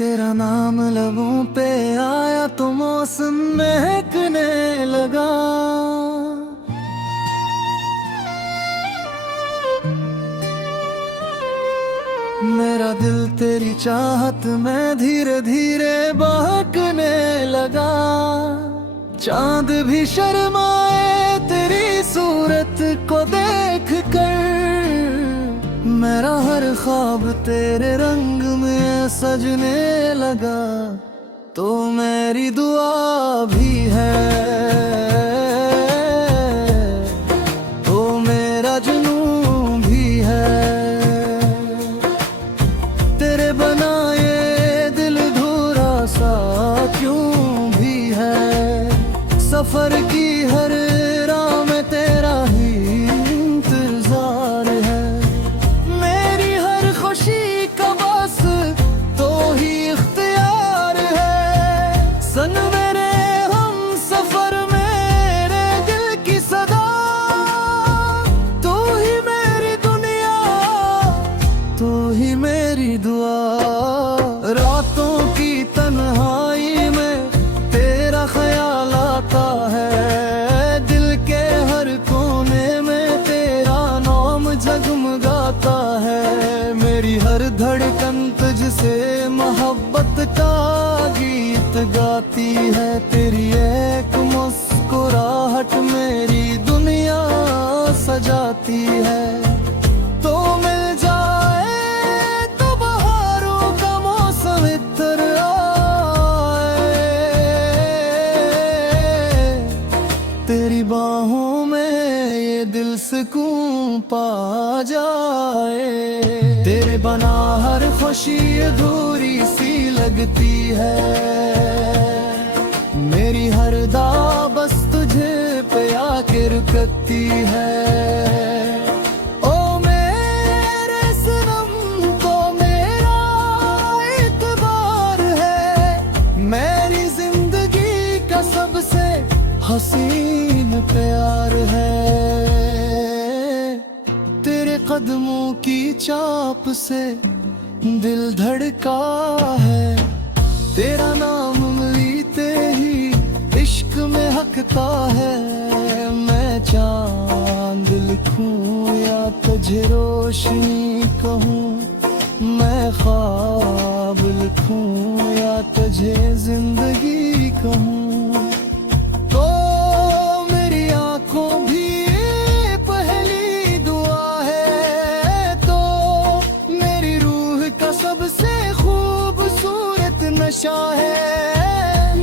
तेरा नाम लबों पे आया तो मौसम महकने लगा। मेरा दिल तेरी चाहत में धीरे धीरे बहकने लगा। चांद भी शर्माए तेरी सूरत को देख कर। मेरा हर ख्वाब तेरे रंग में सजने लगा। तो मेरी दुआ भी है, तो मेरा जुनून भी है। तेरे बनाए दिल धूरा सा क्यों भी है। सफर की हर राह में तेरा ही इंतजार है। मेरी हर खुशी का बस तो ही इख्तियार है। सन मेरे हम सफर मेरे दिल की सदा। तू ही मेरी दुनिया, तू ही मेरी दुआ। रातों की तन्हाई में तेरा ख्याल आता है। दिल के हर कोने में तेरा नाम जगमगाता है। मेरी हर धड़कन तुझसे मोहब्बत का गीत गाती है। तेरी एक मुस्कुराहट मेरी दुनिया सजाती है। तो मिल जाए तो बहारों का मौसम इत्र आए। तेरी बाहों में ये दिल सुकून पा जाए। तेरे बना हर खुशी अधूरी सी लगती है। मेरी हर दाव बस तुझे पे आके रुकती है। ओ मेरे सनम को मेरा इतबार है। मेरी जिंदगी का सबसे हसीन प्यार है। तेरे कदमों की चाप से दिल धड़का है। तेरा नाम लेते ही इश्क में हकता है। मैं चांद लिखूं या तुझे रोशनी कहूँ। मैं ख्वाब लिखूं या तुझे जिंदगी कहूँ। तो मेरी आंखों भी पहली दुआ है। तो मेरी रूह का सबसे खूबसूरत नशा है।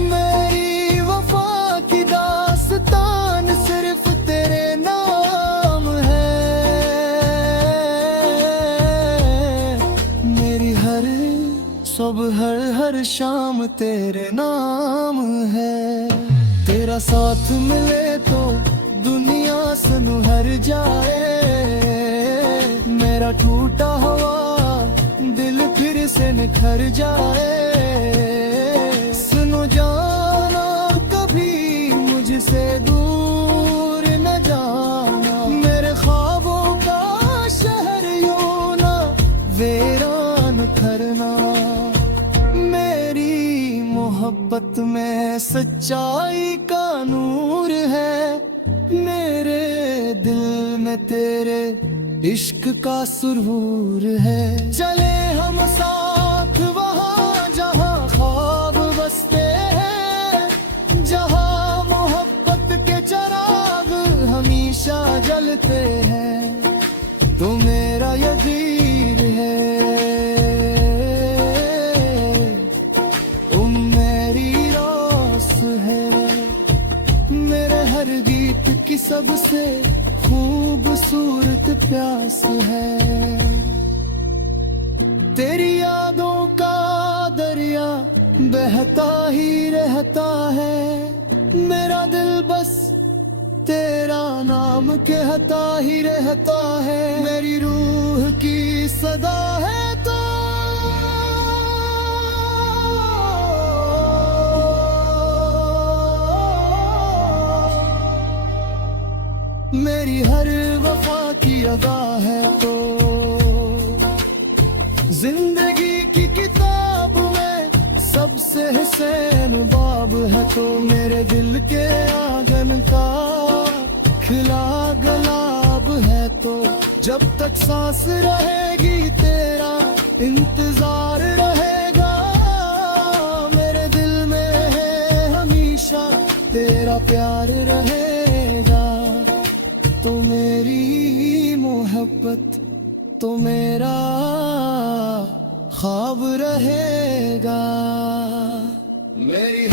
मेरी वफा की दास्तान सिर्फ तेरे नाम है। मेरी हर सुबह हर शाम तेरे नाम है। तेरा साथ मिले तो दुनिया से निहर जाए। मेरा टूटा हुआ दिल फिर से निखर जाए। सुनो जाना कभी मुझसे दूर न जाना। मेरे ख्वाबों का शहर यूं ना वीरान करना। मेरी मोहब्बत में सच्चाई का नूर है। मेरे दिल में तेरे इश्क का सुरूर है। चले हम साथ वहाँ जहाँ ख्वाब बसते हैं। जहाँ मोहब्बत के चिराग हमेशा जलते हैं। तो मेरा यकीन है तुम मेरी रास है। मेरे हर गीत की सबसे खूबसूरत प्यास है। तेरी यादों का दरिया बहता ही रहता है। मेरा दिल बस तेरा नाम कहता ही रहता है। मेरी रूह की सदा है तो मेरी हर वफा की अदा है। तो जिंदगी की किताब में से हुसैन बाब है तो मेरे दिल के आंगन का खिला गुलाब है तो जब तक सांस रहेगी तेरा इंतजार रहेगा। मेरे दिल में है हमेशा तेरा प्यार रहेगा। तो मेरी मोहब्बत तो मेरा ख्वाब रहेगा। मेरी